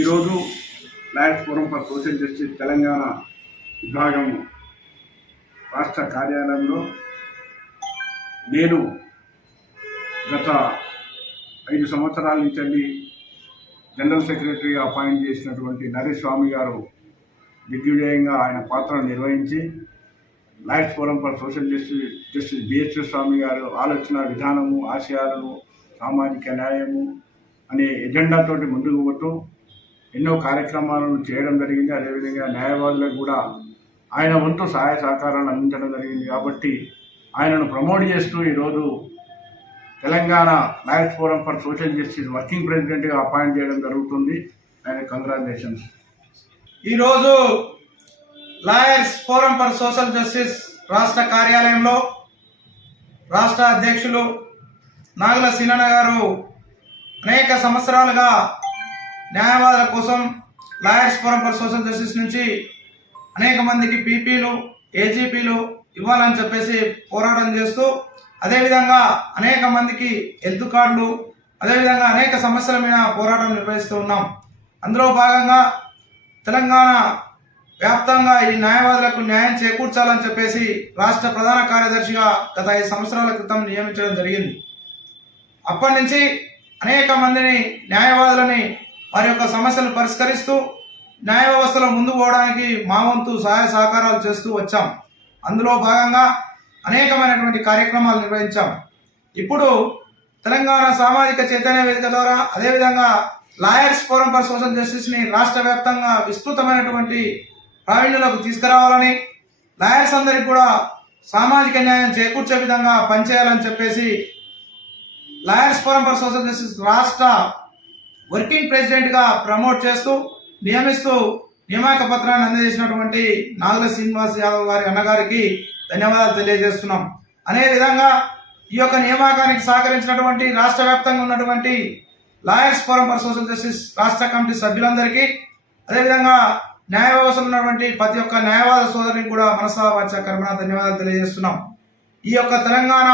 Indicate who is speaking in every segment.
Speaker 1: ఈరోజు lawyers forum for social justice Telangana విభాగం రాష్ట్ర కార్యాలయంలో నేను గత ఐదు సంవత్సరాల నుంచి జనరల్ సెక్రటరీగా అపాయింట్ చేసినటువంటి నరేష్ స్వామి గారు దిగ్విజయంగా ఆయన పాత్రను నిర్వహించి lawyers forum for social justice justice BSS Swamy గారు ఆలోచన విధానము ఆశయాలను సామాజిక న్యాయము అనే ఎజెండాతోటి ముందుకు పోతూ ఎన్నో కార్యక్రమాలను చేయడం జరిగింది. అదేవిధంగా న్యాయవాదులకు కూడా ఆయన వంతు సహాయ సహకారాలు అందించడం జరిగింది. కాబట్టి ఆయనను ప్రమోట్ చేస్తూ ఈరోజు Telangana lawyers forum for social justice working ప్రెసిడెంట్గా అపాయింట్ చేయడం జరుగుతుంది. ఆయన కంగ్రాచులేషన్స్.
Speaker 2: ఈరోజు lawyers forum for social justice రాష్ట్ర కార్యాలయంలో రాష్ట్ర అధ్యక్షులు నాగుల సీనన్న గారు అనేక సంవత్సరాలుగా న్యాయవాదుల కోసం lawyers forum for social justice నుంచి అనేక మందికి పీపీలు ఏజీపీలు ఇవ్వాలని చెప్పేసి పోరాటం చేస్తూ అదేవిధంగా అనేక మందికి హెల్త్ కార్డులు అదేవిధంగా అనేక సమస్యల మీద పోరాటం నిర్వహిస్తూ ఉన్నాం. అందులో భాగంగా తెలంగాణ వ్యాప్తంగా ఈ న్యాయవాదులకు న్యాయం చేకూర్చాలని చెప్పేసి రాష్ట్ర ప్రధాన కార్యదర్శిగా గత ఐదు సంవత్సరాల క్రితం నియమించడం జరిగింది. అప్పటి నుంచి అనేక మందిని న్యాయవాదులని వారి యొక్క సమస్యలు పరిష్కరిస్తూ న్యాయ వ్యవస్థలో ముందు పోవడానికి మా వంతు సహాయ సహకారాలు చేస్తూ వచ్చాం. అందులో భాగంగా అనేకమైనటువంటి కార్యక్రమాలు నిర్వహించాం. ఇప్పుడు తెలంగాణ సామాజిక చైతన్య వేదిక ద్వారా అదేవిధంగా లాయర్స్ ఫోరం ఫర్ సోషల్ జస్టిస్ని రాష్ట్ర వ్యాప్తంగా విస్తృతమైనటువంటి ప్రావీణ్యులకు తీసుకురావాలని లాయర్స్ అందరికి కూడా సామాజిక న్యాయం చేకూర్చే విధంగా పనిచేయాలని చెప్పేసి lawyers forum for social justice రాష్ట్ర వర్కింగ్ ప్రెసిడెంట్గా ప్రమోట్ చేస్తూ నియమిస్తూ నియామక పత్రాన్ని అందజేసినటువంటి నాగుల శ్రీనివాస్ యాదవ్ గారి అన్నగారికి ధన్యవాదాలు తెలియజేస్తున్నాం. అదేవిధంగా ఈ యొక్క నియామకానికి సహకరించినటువంటి రాష్ట్ర వ్యాప్తంగా ఉన్నటువంటి lawyers forum for social justice రాష్ట్ర కమిటీ సభ్యులందరికీ అదేవిధంగా న్యాయ వ్యవస్థలో ఉన్నటువంటి ప్రతి ఒక్క న్యాయవాద సోదరునికి కూడా మనసావాచ కర్మణ ధన్యవాదాలు తెలియజేస్తున్నాం. ఈ యొక్క తెలంగాణ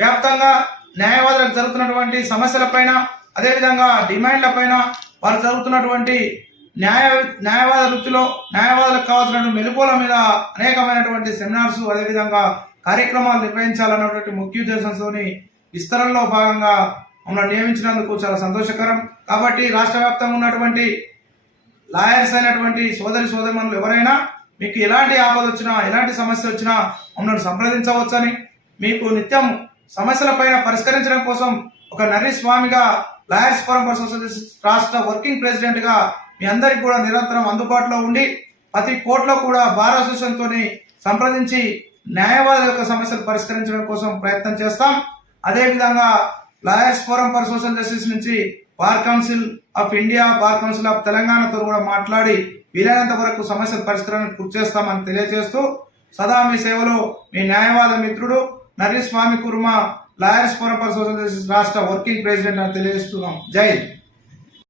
Speaker 2: వ్యాప్తంగా న్యాయవాదులకు జరుగుతున్నటువంటి సమస్యలపైన అదేవిధంగా డిమాండ్లపైన వారు జరుగుతున్నటువంటి న్యాయ న్యాయవాద వృత్తిలో న్యాయవాదులకు కావాల్సిన మెలుపుల మీద అనేకమైనటువంటి సెమినార్స్ అదేవిధంగా కార్యక్రమాలు నిర్వహించాలన్నటువంటి ముఖ్య ఉద్దేశంతోని విస్తరణలో భాగంగా మమ్మల్ని నియమించినందుకు చాలా సంతోషకరం. కాబట్టి రాష్ట్ర వ్యాప్తంగా ఉన్నటువంటి లాయర్స్ అయినటువంటి సోదరి సోదరులు ఎవరైనా మీకు ఎలాంటి ఆపద వచ్చినా ఎలాంటి సమస్య వచ్చినా మమ్మల్ని సంప్రదించవచ్చని మీకు నిత్యం సమస్యలపైన పరిష్కరించడం కోసం ఒక నర్రి స్వామిగా లాయర్స్ ఫోరం ఫర్ సోషల్ రాష్ట్ర వర్కింగ్ ప్రెసిడెంట్గా మీ అందరికి కూడా నిరంతరం అందుబాటులో ఉండి ప్రతి కోర్టులో కూడా బార్ అసోసియేషన్తో సంప్రదించి న్యాయవాదుల యొక్క సమస్యలు పరిష్కరించడం కోసం ప్రయత్నం చేస్తాం. అదేవిధంగా lawyers forum for social justice నుంచి bar council of India bar council of తెలంగాణతో కూడా మాట్లాడి వీలైనంత వరకు సమస్యల పరిష్కారానికి కృషి చేస్తామని తెలియజేస్తూ సదా మీ సేవలో మీ న్యాయవాద మిత్రుడు Nari Swami Kurma lawyers forum for social justice రాష్ట్ర వర్కింగ్ ప్రెసిడెంట్ అని తెలియజేస్తున్నాం. జై